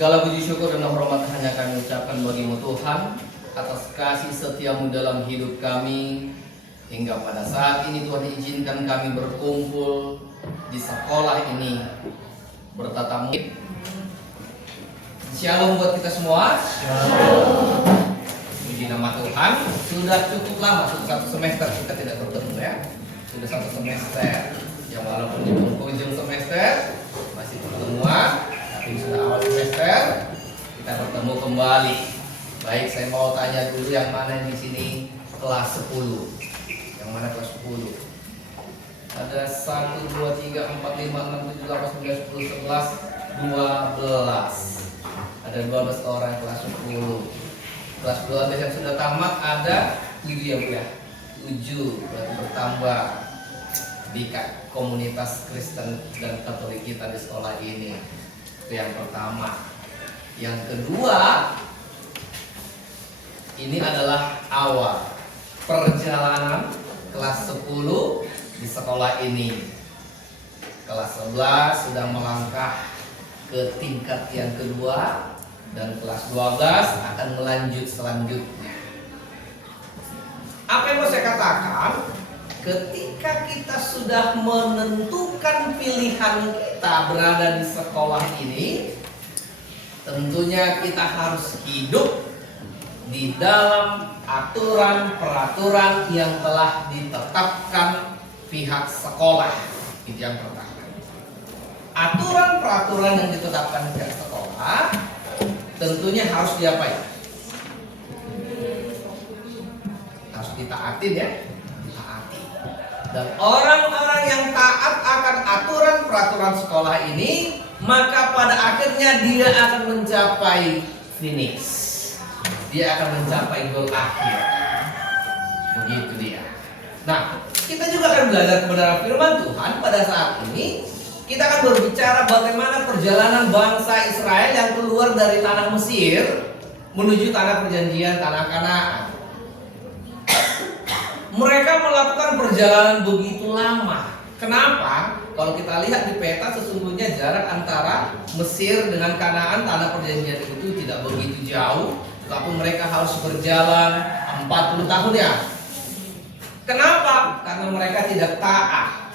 Segala puji syukur dan hormat hanya kami ucapkan bagimu Tuhan, atas kasih setiamu dalam hidup kami. Hingga pada saat ini Tuhan izinkan kami berkumpul di sekolah ini bertatap muka. Shalom buat kita semua. Shalom. Puji nama Tuhan. Sudah cukup lama, sudah 1 semester kita tidak bertemu ya. Sudah 1 semester. Yang walaupun di penghujung semester masih pertemuan, tapi sudah awal semester kita bertemu kembali. Baik, saya mau tanya dulu yang mana di sini kelas 10. Yang mana kelas 10? Ada 1, 2, 3, 4, 5, 6, 7, 8, 9, 10, 11, 12. Ada 12 orang kelas 10. Kelas 12 yang sudah tamat ada 7 ya Bu ya? 7, berarti bertambah di komunitas Kristen dan Katolik kita di sekolah ini. Itu yang pertama. Yang kedua, ini adalah awal perjalanan kelas 10 di sekolah ini. Kelas 11 sudah melangkah ke tingkat yang kedua, dan kelas 12 akan melanjut selanjutnya. Apa yang mau saya katakan? Ketika kita sudah menentukan pilihan kita berada di sekolah ini, tentunya kita harus hidup di dalam aturan-peraturan yang telah ditetapkan pihak sekolah. Itu yang pertama. Aturan-peraturan yang ditetapkan pihak sekolah tentunya harus diapain? Harus ditaatin ya. Dan orang-orang yang taat akan aturan-peraturan sekolah ini, maka pada akhirnya dia akan mencapai finish. Dia akan mencapai goal akhir. Begitu dia. Nah, kita juga akan belajar kebenaran firman Tuhan pada saat ini. Kita akan berbicara bagaimana perjalanan bangsa Israel yang keluar dari tanah Mesir menuju tanah perjanjian, tanah Kanaan. Mereka melakukan perjalanan begitu lama. Kenapa? Kalau kita lihat di peta, sesungguhnya jarak antara Mesir dengan Kanaan, tanah perjanjian itu tidak begitu jauh, tapi mereka harus berjalan 40 tahun ya. Kenapa? Karena mereka tidak taat.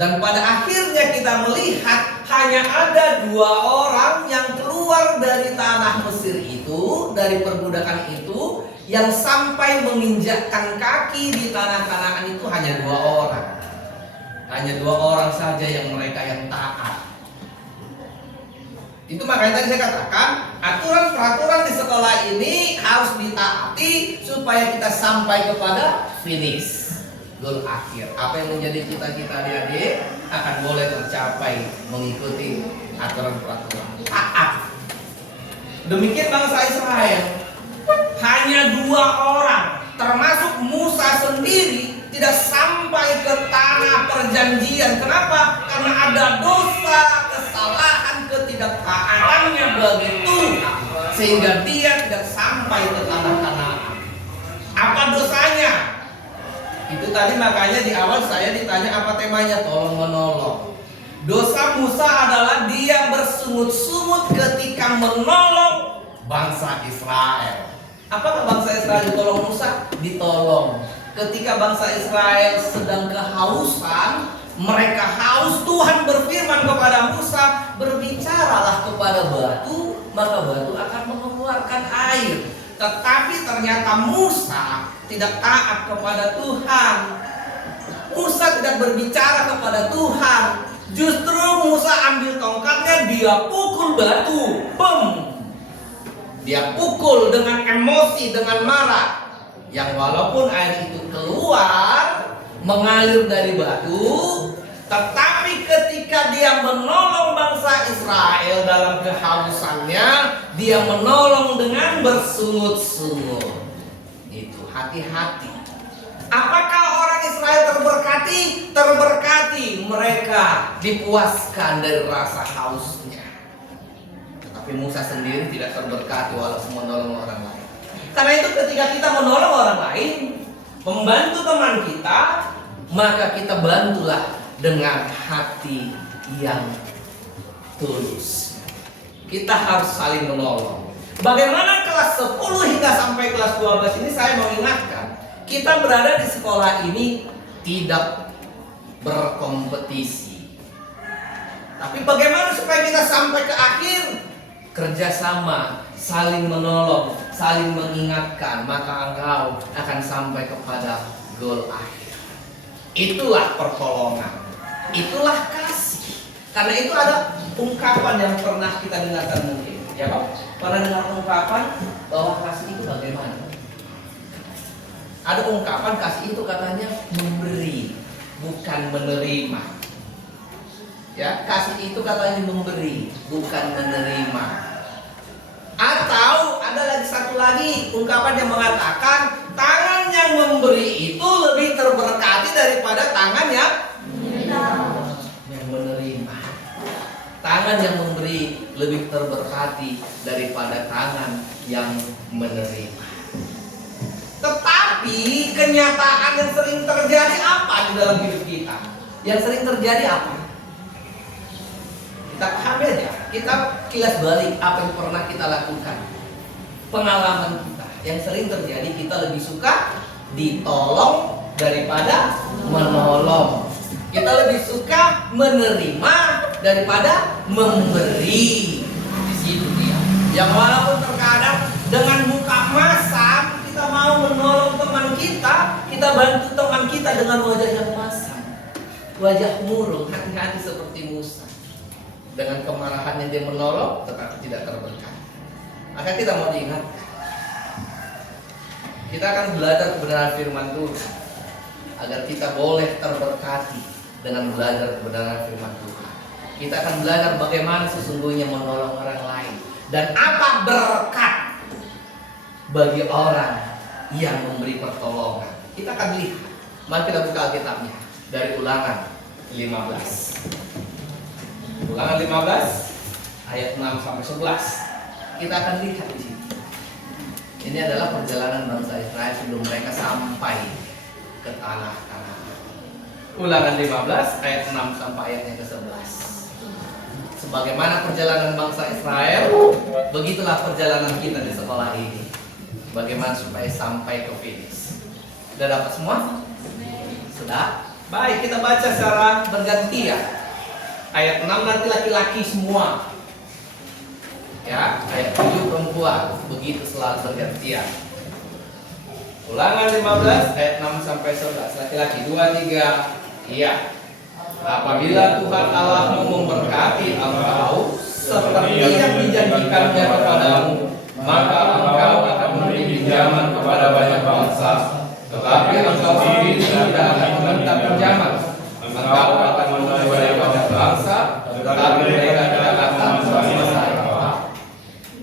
Dan pada akhirnya kita melihat hanya ada 2 orang yang keluar dari tanah Mesir itu, dari perbudakan itu, yang sampai menginjakkan kaki di tanah Kanaan itu hanya 2 orang. Hanya 2 orang saja yang mereka yang taat. Itu makanya tadi saya katakan, aturan-peraturan di sekolah ini harus ditaati supaya kita sampai kepada finish, goal akhir. Apa yang menjadi cita-cita adik-adik akan boleh tercapai mengikuti aturan-peraturan. Taat. Demikian bangsa Israel. Hanya 2 orang, termasuk Musa sendiri, tidak sampai ke tanah perjanjian. Kenapa? Karena ada dosa, kesalahan, ketidaktaatannya bagi Tuhan, sehingga dia tidak sampai ke tanah Kanaan. Apa dosanya? Itu tadi makanya di awal saya ditanya apa temanya, tolong menolong. Dosa Musa adalah dia bersungut-sungut ketika menolong bangsa Israel. Apakah bangsa Israel ditolong Musa? Ditolong. Ketika bangsa Israel sedang kehausan, mereka haus, Tuhan berfirman kepada Musa, berbicaralah kepada batu, maka batu akan mengeluarkan air. Tetapi ternyata Musa tidak taat kepada Tuhan. Musa tidak berbicara kepada Tuhan. Justru Musa ambil tongkatnya, dia pukul batu. Bum! Dia pukul dengan emosi, dengan marah. Yang walaupun air itu keluar, mengalir dari batu, tetapi ketika dia menolong bangsa Israel dalam kehausannya, dia menolong dengan bersungut-sungut. Itu hati-hati. Apakah orang Israel terberkati? Terberkati. Mereka dipuaskan dari rasa hausnya. Tapi Musa sendiri tidak terberkati walaupun menolong orang lain. Karena itu ketika kita menolong orang lain, membantu teman kita, maka kita bantulah dengan hati yang tulus. Kita harus saling menolong. Bagaimana kelas 10 hingga sampai kelas 12 ini saya mau ingatkan, kita berada di sekolah ini tidak berkompetisi. Tapi bagaimana supaya kita sampai ke akhir? Kerjasama, saling menolong, saling mengingatkan, maka engkau akan sampai kepada goal akhir. Itulah pertolongan, itulah kasih. Karena itu ada ungkapan yang pernah kita dengarkan mungkin, ya Pak? Pernah dengar ungkapan bahwa kasih itu bagaimana? Ada ungkapan kasih itu katanya memberi, bukan menerima. Ya, kasih itu katanya memberi, bukan menerima. Atau ada lagi satu lagi ungkapan yang mengatakan tangan yang memberi itu lebih terberkati daripada tangan yang menerima. Tangan yang memberi lebih terberkati daripada tangan yang menerima. Tetapi kenyataan yang sering terjadi apa di dalam hidup kita? Yang sering terjadi apa? Kita pahami aja, kita kilas balik apa yang pernah kita lakukan. Pengalaman kita yang sering terjadi, kita lebih suka ditolong daripada menolong. Kita lebih suka menerima daripada memberi. Di situ dia. Yang walaupun terkadang dengan muka masam kita mau menolong teman kita bantu teman kita dengan wajah yang masam, wajah murung, hati-hati seperti Musa. Dengan kemarahannya dia menolong, tetapi tidak terberkati. Maka kita mau diingatkan, kita akan belajar kebenaran firman Tuhan agar kita boleh terberkati dengan belajar kebenaran firman Tuhan. Kita akan belajar bagaimana sesungguhnya menolong orang lain dan apa berkat bagi orang yang memberi pertolongan. Kita akan lihat. Mari kita buka Alkitabnya dari Ulangan 15. Ulangan 15 ayat 6 sampai 11. Kita akan lihat di sini. Ini adalah perjalanan bangsa Israel sebelum mereka sampai ke tanah Kanaan. Ulangan 15 ayat 6 sampai ayat yang ke-11. Sebagaimana perjalanan bangsa Israel, begitulah perjalanan kita di sekolah ini. Bagaimana supaya sampai ke finish. Sudah dapat semua? Sudah? Baik, kita baca secara bergantian. Ayat 6 nanti laki-laki semua. Ya, ayat 7 perempuan. Begitu selalu bergantian. Ulangan 15 ayat 6 sampai 11. Laki-laki 2, 3. Iya. Apabila Tuhan Allahmu memberkati engkau seperti yang dijanjikannya kepadamu, maka engkau akan memberi pinjaman kepada banyak bangsa. Tetapi engkau sendiri tidak akan meminta pinjaman. Engkau akan memberi banyak bangsa, tetapi mereka tidak akan selesai.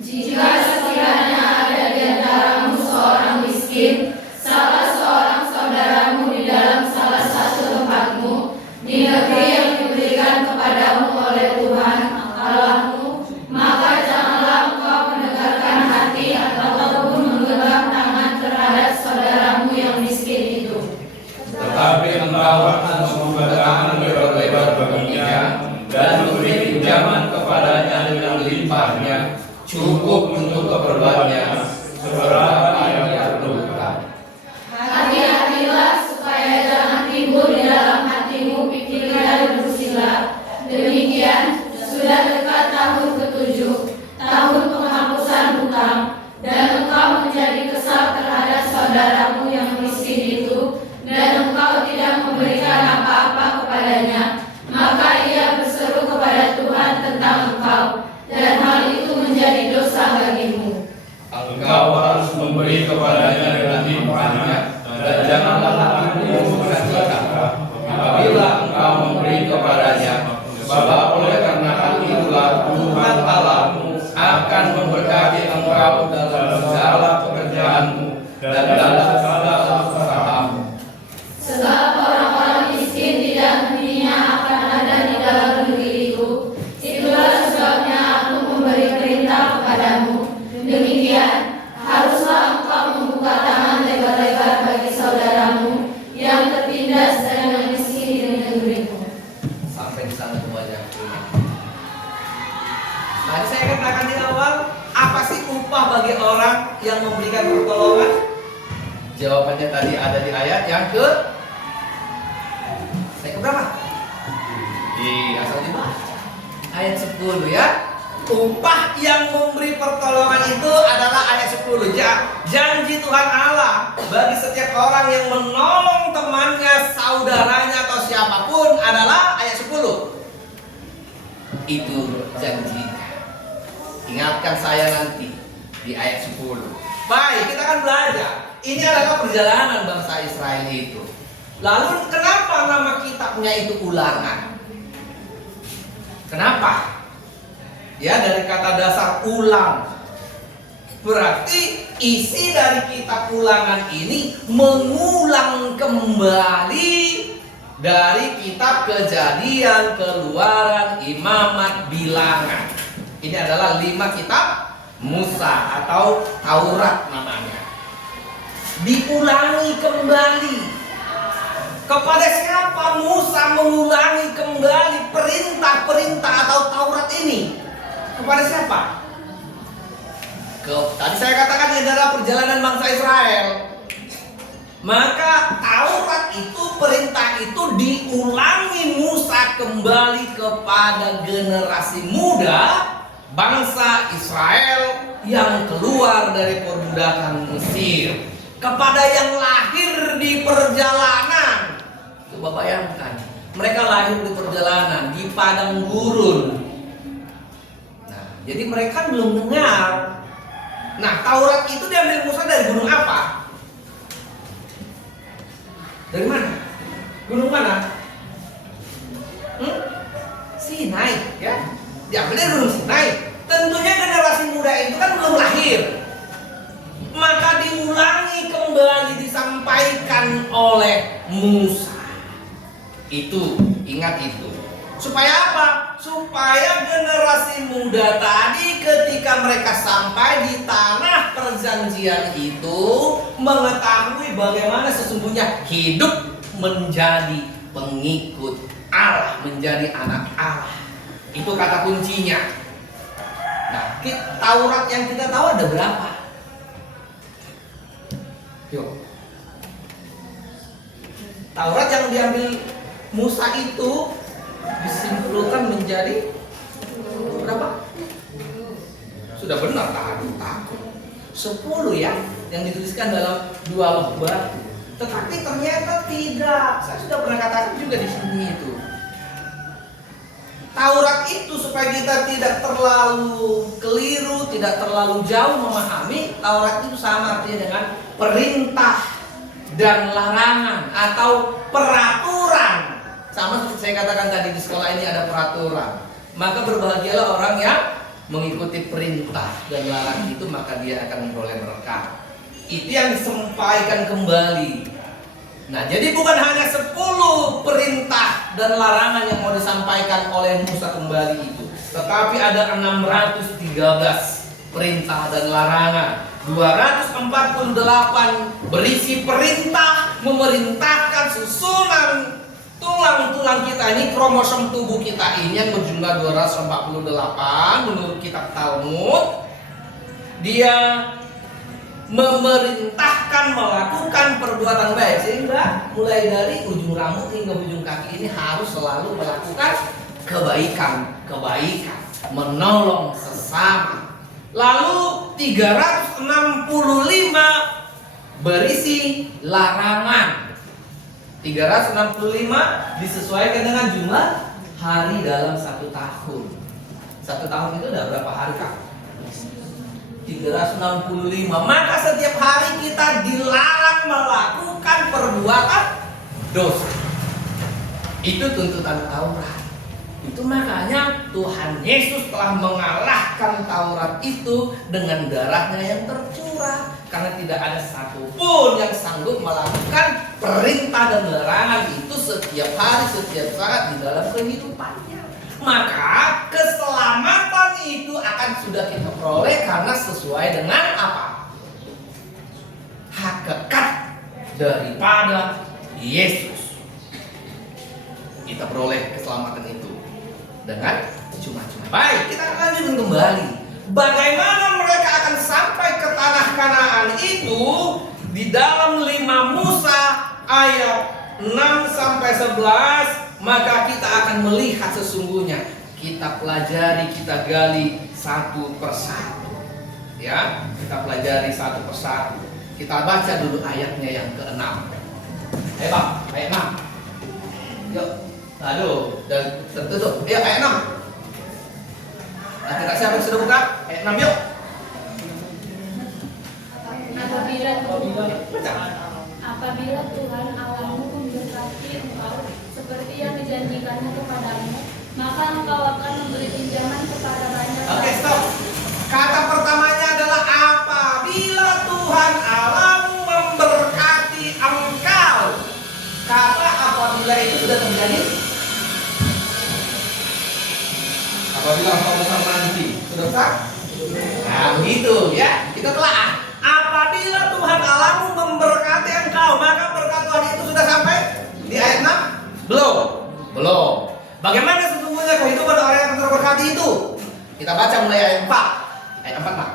Jika sekiranya ada di antaramu seorang miskin, salah seorang saudaramu di dalam salah satu tempatmu, di negeri yang diberikan kepadamu oleh Tuhan Allahmu, maka janganlah engkau mendengarkan hati ataupun menggenggam tangan terhadap saudaramu yang miskin itu. Tetapi engkau akan membuka tangan lebar-lebar baginya dan memberi pinjaman kepadanya dengan limpahnya, cukup untuk keperluannya seberapa yang ia perlukan. Hati-hatilah supaya jangan timbul di dalam hatimu pikiran bersila. Demikian sudah dekat tahun ke-7, tahun penghapusan hutang, dan engkau menjadi kesal terhadap saudaramu yang miskin itu, dan engkau tidak memberikan apa-apa kepadanya, maka ia berseru kepada Tuhan tentang engkau, dan hal itu menjadi dosa bagimu. Engkau harus memberi kepadanya dengan limpahnya, dan janganlah hatimu bersukacita apabila engkau memberi kepadanya, sebab oleh karena hal itulah Tuhan Allahmu akan memberkati engkau dalam segala pekerjaanmu dan dalam segala usahamu. Sebab orang-orang miskin tidak hentinya akan ada di dalam negeri itu. Itulah sebabnya aku memberi perintah kepadamu. Demikian, haruslah engkau membuka tangan lebar-lebar bagi saudaramu yang tertindas dan yang miskin di negerimu. Sampai di sana wajah. Nah, saya katakan Jawabannya tadi ada di ayat yang ke berapa? Asal dibaca. Ayat 10 ya. Upah yang memberi pertolongan itu adalah ayat 10. Janji Tuhan Allah bagi setiap orang yang menolong temannya, saudaranya atau siapapun adalah ayat 10. Itu janjinya. Ingatkan saya nanti di ayat 10. Baik, kita akan belajar. Ini adalah perjalanan bangsa Israel itu. Lalu kenapa nama kitabnya itu Ulangan? Kenapa? Ya, dari kata dasar ulang. Berarti isi dari kitab Ulangan ini mengulang kembali dari kitab Kejadian, Keluaran, Imamat, Bilangan. Ini adalah 5 kitab Musa atau Taurat namanya. Diulangi kembali. Kepada siapa Musa mengulangi kembali perintah-perintah atau Taurat ini? Kepada siapa? Tadi saya katakan ini adalah perjalanan bangsa Israel. Maka Taurat itu, perintah itu diulangi Musa kembali kepada generasi muda bangsa Israel yang keluar dari perbudakan Mesir, kepada yang lahir di perjalanan. Coba bayangkan, mereka lahir di perjalanan di padang gurun. Nah, jadi mereka belum dengar. Nah, Taurat itu diambil Musa dari gunung apa? Dari mana? Gunung mana? Sinai, ya. Diambil dari gunung Sinai. Tentunya generasi muda itu kan belum lahir. Maka diulangi kembali, disampaikan oleh Musa. Itu, ingat itu. Supaya apa? Supaya generasi muda tadi ketika mereka sampai di tanah perjanjian itu mengetahui bagaimana sesungguhnya hidup menjadi pengikut Allah, menjadi anak Allah. Itu kata kuncinya. Nah, Taurat yang kita tahu ada berapa? Yuk. Taurat yang diambil Musa itu disimpulkan menjadi berapa? Sudah benar takut. 10 ya yang dituliskan dalam 2 loh batu. Tetapi ternyata tidak. Saya sudah pernah katakan juga di sini itu. Taurat itu supaya kita tidak terlalu keliru, tidak terlalu jauh memahami, Taurat itu sama artinya dengan perintah dan larangan atau peraturan. Sama seperti saya katakan tadi, di sekolah ini ada peraturan. Maka berbahagialah orang yang mengikuti perintah dan larangan itu, maka dia akan memperoleh berkah. Itu yang disampaikan kembali. Nah, jadi bukan hanya 10 perintah dan larangan yang mau disampaikan oleh Musa kembali itu, tetapi ada 613 perintah dan larangan. 248 berisi perintah, memerintahkan susunan tulang-tulang kita ini, kromosom tubuh kita ini yang berjumlah 248 menurut kitab Talmud. Dia memerintahkan melakukan perbuatan baik, sehingga mulai dari ujung rambut hingga ujung kaki ini harus selalu melakukan kebaikan, menolong sesama. Lalu 365 berisi larangan. 365 disesuaikan dengan jumlah hari dalam 1 tahun. 1 tahun itu ada berapa hari, Kak? 365. Maka setiap hari kita dilarang melakukan perbuatan dosa. Itu tuntutan Taurat. Itu makanya Tuhan Yesus telah mengalahkan Taurat itu dengan darahnya yang tercurah. Karena tidak ada satupun yang sanggup melakukan perintah dan larangan itu setiap hari, setiap saat di dalam kehidupannya. Maka keselamatan itu akan sudah kita peroleh karena sesuai dengan apa? Hakikat daripada Yesus. Kita peroleh keselamatan itu dengan cuma-cuma. Baik, kita akan lanjutkan kembali. Bagaimana mereka akan sampai ke tanah Kanaan itu di dalam 5 Musa ayat 6 sampai 11, maka kita akan melihat sesungguhnya. Kita pelajari, kita gali satu persatu. Ya, kita pelajari satu persatu. Kita baca dulu ayatnya yang ke-6. Ayo Pak, ayat 6. Yuk. Aduh, dan tertutup. Ayo ayat 6. Nah, kita siapa yang sudah buka? Ayat 6 yuk. Apabila Tuhan Allahmu memberkati engkau seperti yang dijanjikannya kepadamu, maka engkau akan memberi pinjaman kepada banyak Oke, orang. stop. Kata pertamanya adalah apabila Tuhan Allahmu memberkati engkau. Kata apabila itu sudah terjadi. Apabila engkau besar nanti, sudah besar? Nah, begitu ya. Kita telah. Apabila Tuhan Allahmu memberkati engkau, maka berkat Tuhan itu sudah sampai di ayat 6? Belum. Belum. Bagaimana sesungguhnya kehidupan orang yang terberkati itu? Kita baca mulai ayat 4. Ayat 4, Pak.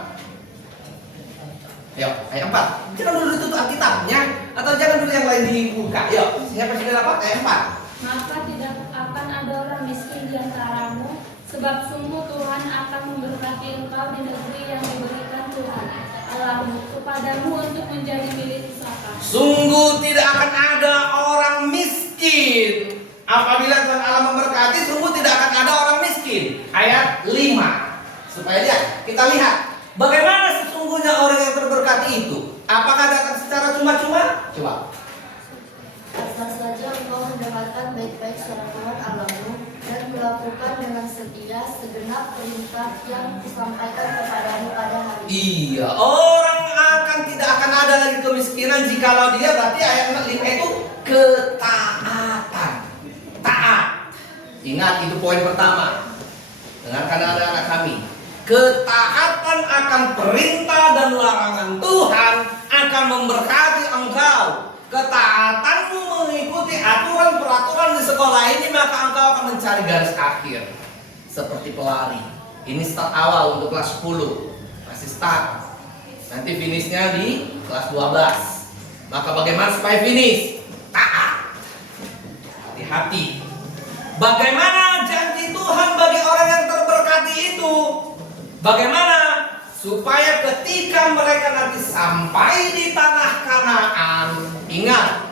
Ayo, ayat 4. Jangan dulu ditutup Alkitabnya, atau jangan dulu yang lain dibuka. Yuk, siapa sudah dapat ayat 4? Maka tidak akan ada orang miskin di antaramu, sebab sungguh Tuhan akan memberkati engkau di negeri yang diberikan Tuhan Allahmu kepadamu untuk menjadi milik pusaka. Sungguh tidak akan ada orang miskin. Apabila Tuhan Allah memberkati, sungguh tidak akan ada orang miskin. Ayat 5. Supaya kita lihat bagaimana sesungguhnya orang yang terberkati itu. Apakah datang secara cuma-cuma? Coba. Asal saja engkau mendengarkan baik-baik suara Tuhan Allahmu dan melakukan dengan setia segenap perintah yang disampaikan kepadamu pada hari ini. Iya, orang tidak akan ada lagi kemiskinan jikalau dia, berarti ayat 5 itu ketaatan. Taat. Ingat, itu poin pertama. Dengarkan anak-anak kami. Ketaatan akan perintah dan larangan Tuhan akan memberkati engkau. Ketaatanmu mengikuti aturan-peraturan di sekolah ini, maka engkau akan mencari garis akhir. Seperti pelari. Ini start awal untuk kelas 10. Masih start. Nanti finishnya di kelas 12. Maka bagaimana supaya finish? Taat. Hati-hati. Bagaimana janji Tuhan bagi orang yang terberkati itu? Bagaimana supaya ketika mereka nanti sampai di tanah Kanaan, ingat,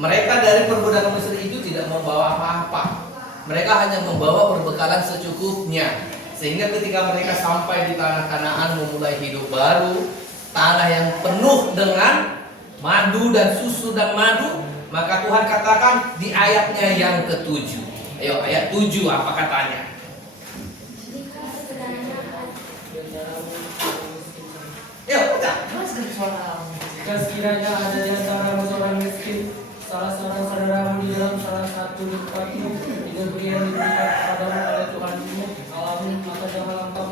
mereka dari perbudakan Mesir itu tidak membawa apa-apa. Mereka hanya membawa perbekalan secukupnya. Sehingga ketika mereka sampai di tanah Kanaan, memulai hidup baru, tanah yang penuh dengan madu dan susu dan madu, maka Tuhan katakan di ayatnya yang ke-7. Ayo, ayat 7 apa katanya? Ayo, baca. Jika sekiranya ada di antara seorang miskin, salah seorang saudaramu di dalam salah satu tempatmu di negeri yang diberikan kepadamu oleh Tuhanmu Allahmu, maka janganlah engkau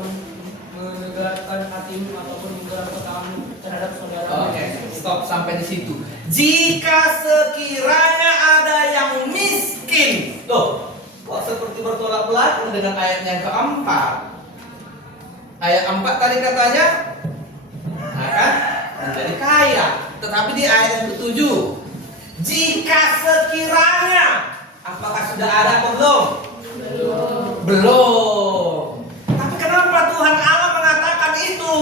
menegarkan hatimu ataupun menggerak ketamu terhadap saudaramu. Oke, stop sampai di situ. Jika sekiranya ada yang miskin, loh, kok seperti bertolak belakang dengan ayatnya yang keempat? Ayat 4 tadi katanya akan menjadi kaya, tetapi di ayat yang ke-7, jika sekiranya, apakah sudah ada atau belum? Belum. Tapi kenapa Tuhan Allah mengatakan itu?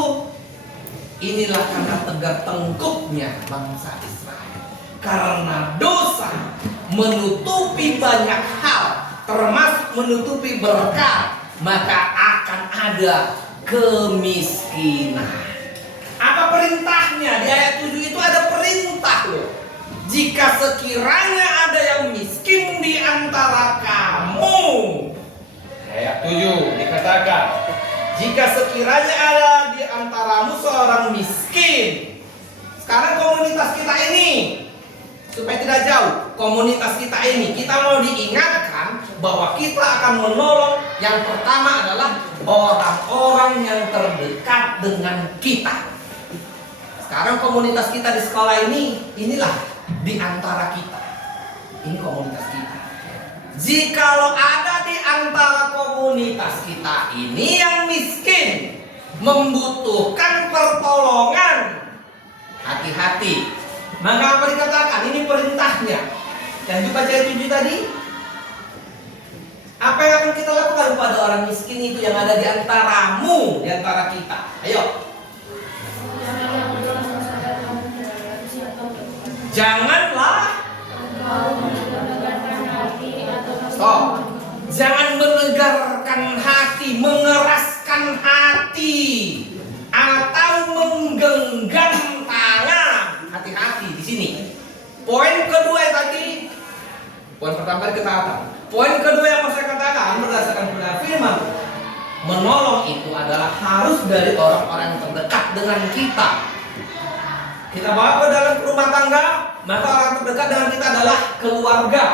Inilah karena tegar tengkuknya bangsa Israel. Karena dosa menutupi banyak hal, termasuk menutupi berkat, maka akan ada kemiskinan. Apa perintahnya? Di ayat 7 itu ada perintah loh. Jika sekiranya ada yang miskin di antara kamu, ayat 7 dikatakan, jika sekiranya ada di antaramu seorang miskin. Sekarang komunitas kita ini, supaya tidak jauh, komunitas kita ini, kita mau diingatkan bahwa kita akan menolong. Yang pertama adalah orang-orang yang terdekat dengan kita. Sekarang komunitas kita di sekolah ini, inilah di antara kita. Ini komunitas kita. Jikalau ada di antara komunitas kita ini yang miskin, membutuhkan pertolongan, hati-hati. Maka apa dikatakan? Ini perintahnya. Yang dibaca ayat 7 tadi. Apa yang akan kita lakukan pada orang miskin itu yang ada di antaramu, di antara kita? Ayo. Janganlah stop. Jangan menegarkan hati, mengeraskan hati, atau menggenggam tangan. Hati-hati di sini. Poin kedua yang tadi, poin pertama ketaatan. Poin kedua yang mau saya katakan berdasarkan firman firman, menolong itu adalah harus dari orang-orang yang terdekat dengan kita. Kita bawa ke dalam rumah tangga, maka orang terdekat dengan kita adalah keluarga.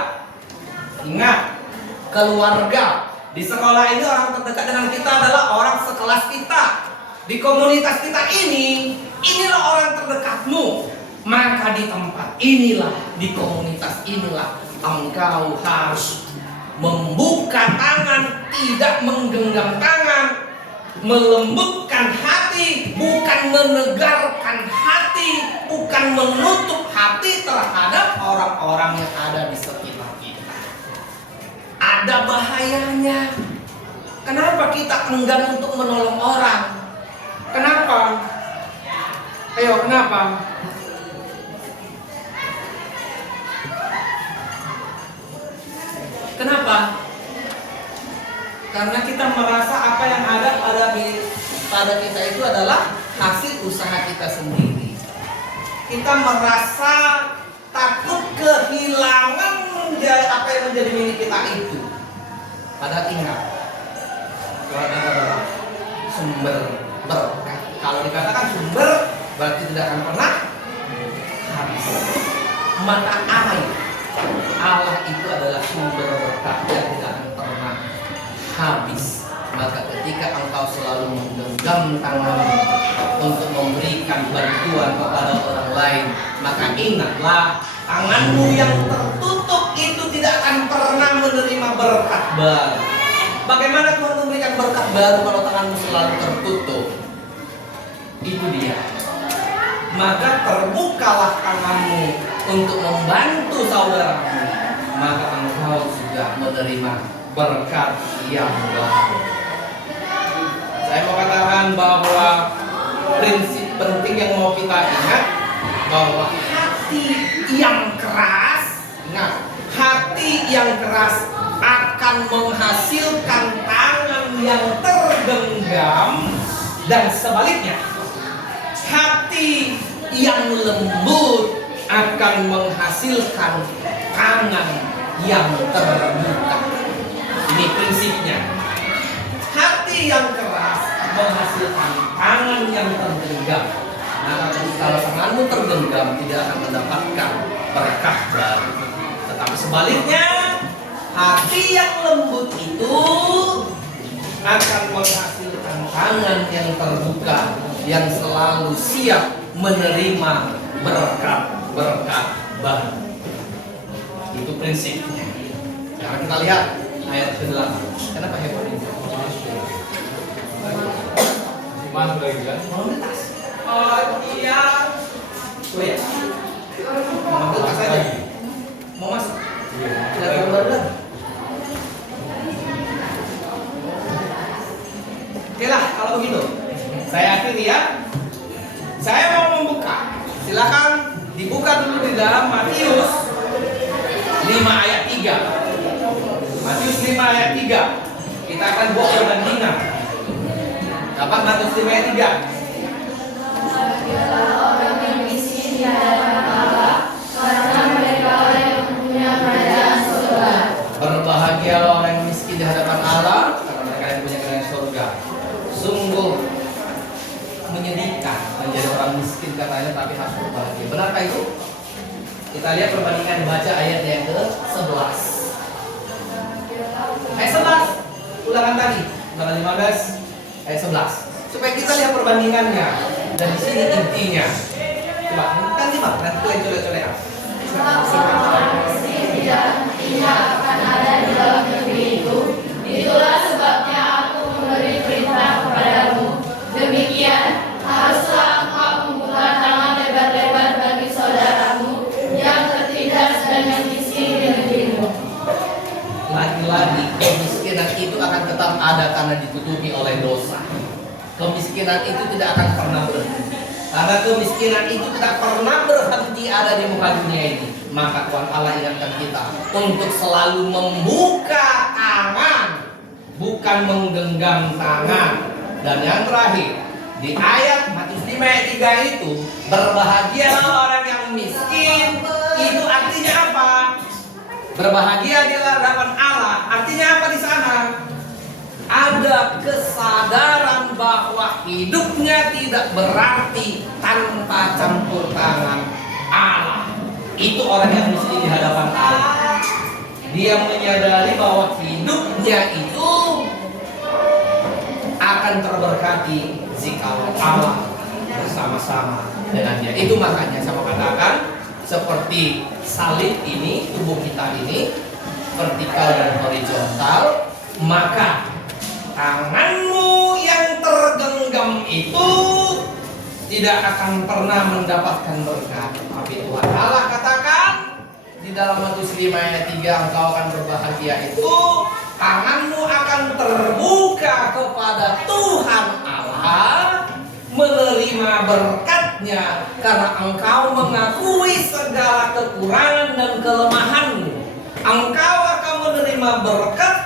Ingat, keluarga. Di sekolah ini orang terdekat dengan kita adalah orang sekelas kita. Di komunitas kita ini, inilah orang terdekatmu. Maka di tempat inilah, di komunitas inilah, engkau harus membuka tangan, tidak menggenggam tangan, melembutkan hati, bukan menegarkan hati, bukan menutup hati terhadap orang-orang yang ada di sekitar kita. Ada bahayanya. Kenapa kita enggan untuk menolong orang? Kenapa? Ayo, kenapa? Kenapa? Karena kita merasa apa yang ada pada kita itu adalah hasil usaha kita sendiri. Kita merasa takut kehilangan apa yang menjadi milik kita itu. Padahal ingat, keluarga adalah sumber berkah. Kalau dikatakan sumber, berarti tidak akan pernah habis. Mata air, Allah itu adalah sumber berkah yang tidak akan pernah habis. Maka ketika engkau selalu menggenggam tangan untuk memberikan bantuan kepada orang lain, maka ingatlah, tanganmu yang tertutup itu tidak akan pernah menerima berkat baru. Bagaimana Tuhan memberikan berkat baru kalau tanganmu selalu tertutup? Itu dia. Maka terbukalah tanganmu untuk membantu saudaramu, maka engkau sudah menerima berkat yang baru. Saya mau katakan bahwa prinsip penting yang mau kita ingat, bahwa hati yang keras, ingat, hati yang keras akan menghasilkan tangan yang tergenggam, dan sebaliknya, hati yang lembut akan menghasilkan tangan yang terbuka. Ini prinsipnya. Hati yang keras menghasilkan tangan yang tergenggam. Maka kalau tanganmu tergenggam, tidak akan mendapatkan berkah baru. Tetapi sebaliknya, hati yang lembut itu akan menghasilkan tangan yang terbuka, yang selalu siap menerima berkat-berkat baru. Itu prinsipnya. Sekarang kita lihat ayat ke-8. Kenapa heboh ini? Masuk lagi kan? Mau lintas. Oh iya. Oh ya. Mau lintas aja. Mau masuk. Tidak gambar lagi. Oke lah, kalau begitu saya akhiri ya. Saya mau membuka. Silakan dibuka dulu di dalam Matius 5 ayat 3. Matius 5 ayat 3. Kita akan buat perbandingan. Dapat Matius 5 ayat 3. Bahagialah orang yang miskin di hadapan Allah, karena mereka orang yang punya kerajaan surga. Berbahagialah orang yang miskin di hadapan Allah, karena mereka yang punya kerajaan surga. Sungguh menyedihkan menjadi orang miskin katanya, tapi harus berbahagia. Benarkah itu? Kita lihat perbandingan, baca ayat yang ke-11. Ayat 11. Ulangan tadi, ulangan 15 ayat 11. Supaya kita lihat perbandingannya. Dan di sini intinya. Coba, kan 5, nanti kalian coba-coba. Orang miskin tidak akan ada di dalam negeri itu. Itulah sebabnya aku memberi perintah kepadamu. Demikian, haruslah engkau membuka tangan lebar-lebar bagi saudara karena ditutupi oleh dosa. Kemiskinan itu tidak akan pernah berhenti. Karena kemiskinan itu tidak pernah berhenti ada di muka dunia ini. Maka Tuhan Allah ingatkan kita untuk selalu membuka tangan, bukan menggenggam tangan. Dan yang terakhir, di ayat Matius 5 ayat 3 itu, berbahagia orang yang miskin. Itu artinya apa? Berbahagia di hadapan Allah. Artinya apa di sana? Ada kesadaran bahwa hidupnya tidak berarti tanpa campur tangan Allah. Itu orang yang miskin di hadapan Allah. Dia menyadari bahwa hidupnya itu akan terberkati jika Allah bersama-sama dengan dia. Itu makanya saya katakan, seperti salib ini, tubuh kita ini vertikal dan horizontal, maka tanganmu yang tergenggam itu tidak akan pernah mendapatkan berkat. Tapi Tuhan Allah katakan di dalam Matius 5 ayat 3, engkau akan berbahagia itu tanganmu akan terbuka kepada Tuhan Allah, menerima berkatnya karena engkau mengakui segala kekurangan dan kelemahanmu. Engkau akan menerima berkat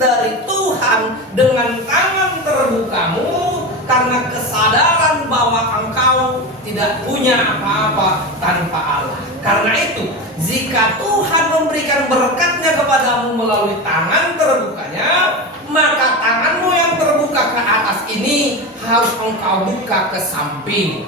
dari Tuhan dengan tangan terbukamu karena kesadaran bahwa engkau tidak punya apa-apa tanpa Allah. Karena itu, jika Tuhan memberikan berkatnya kepadamu melalui tangan terbukanya, maka tanganmu yang terbuka ke atas ini harus engkau buka ke samping.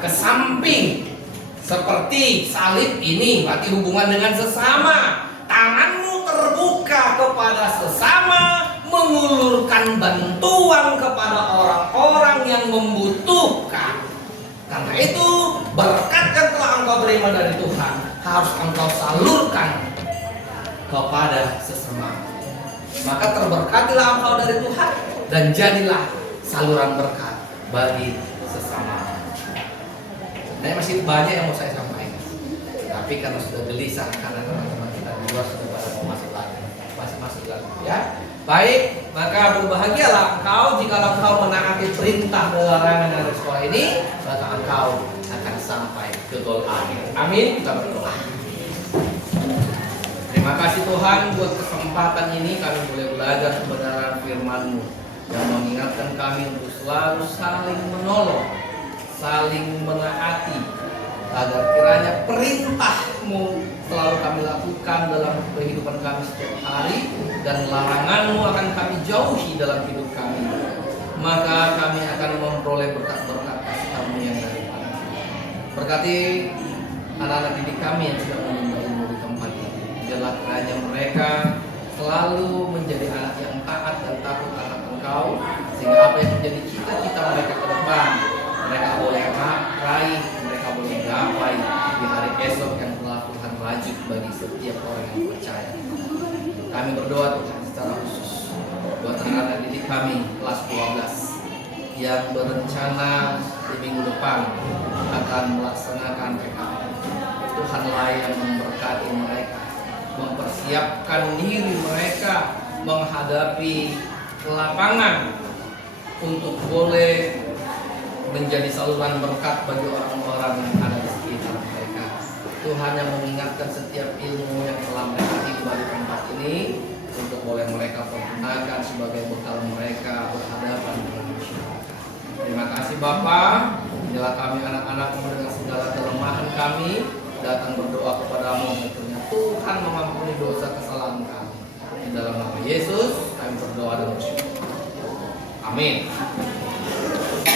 Ke samping. Seperti salib ini, berarti hubungan dengan sesama. Tanganmu terbuka kepada sesama, mengulurkan bantuan kepada orang-orang yang membutuhkan. Karena itu, berkat yang telah engkau terima dari Tuhan harus engkau salurkan kepada sesama. Maka terberkatilah engkau dari Tuhan dan jadilah saluran berkat bagi sesama. Sebenarnya masih banyak yang mau saya sampaikan, tapi karena sudah gelisah karena teman-teman kita di luar sudah pada mau masuk lagi, masih masuk lagi, ya. Baik, maka berbahagialah engkau jika engkau menaati perintah dan larangan dari sekolah ini, maka engkau akan sampai ke goal akhir. Amin. Kita berdoa. Terima kasih Tuhan buat kesempatan ini kami boleh belajar kebenaran firman-Mu yang mengingatkan kami untuk selalu saling menolong, saling menaati, agar kiranya perintah-Mu selalu kami lakukan dalam kehidupan kami setiap hari, dan larangan-Mu akan kami jauhi dalam hidup kami. Maka kami akan memperoleh berkat-berkat kasih Kamu yang daripada. Berkati anak-anak didik kami yang sudah menimba ilmu di tempat ini. Biarlah kiranya mereka selalu menjadi anak yang taat dan takut akan Engkau, sehingga apa yang menjadi cita-cita mereka ke depan, mereka boleh raih, mereka boleh gapai di hari esok yang telah Tuhan rajut bagi setiap orang yang percaya. Kami berdoa Tuhan secara khusus buat anak-anak didik kami kelas 12 yang berencana di minggu depan akan melaksanakan PKL. Tuhanlah yang memberkati mereka, mempersiapkan diri mereka menghadapi lapangan untuk boleh menjadi saluran berkat bagi orang-orang yang ada di sekitar mereka. Tuhan yang mengingatkan setiap ilmu yang telah mereka tiba di tempat ini untuk boleh mereka pergunakan sebagai bekal mereka berhadapan dengan masyarakat. Terima kasih Bapa. Inilah kami anak-anakmu dengan segala kelemahan kami datang berdoa kepadamu, tentunya Tuhan mengampuni dosa kesalahan kami. Di dalam nama Yesus kami berdoa dan bersyukur. Amin.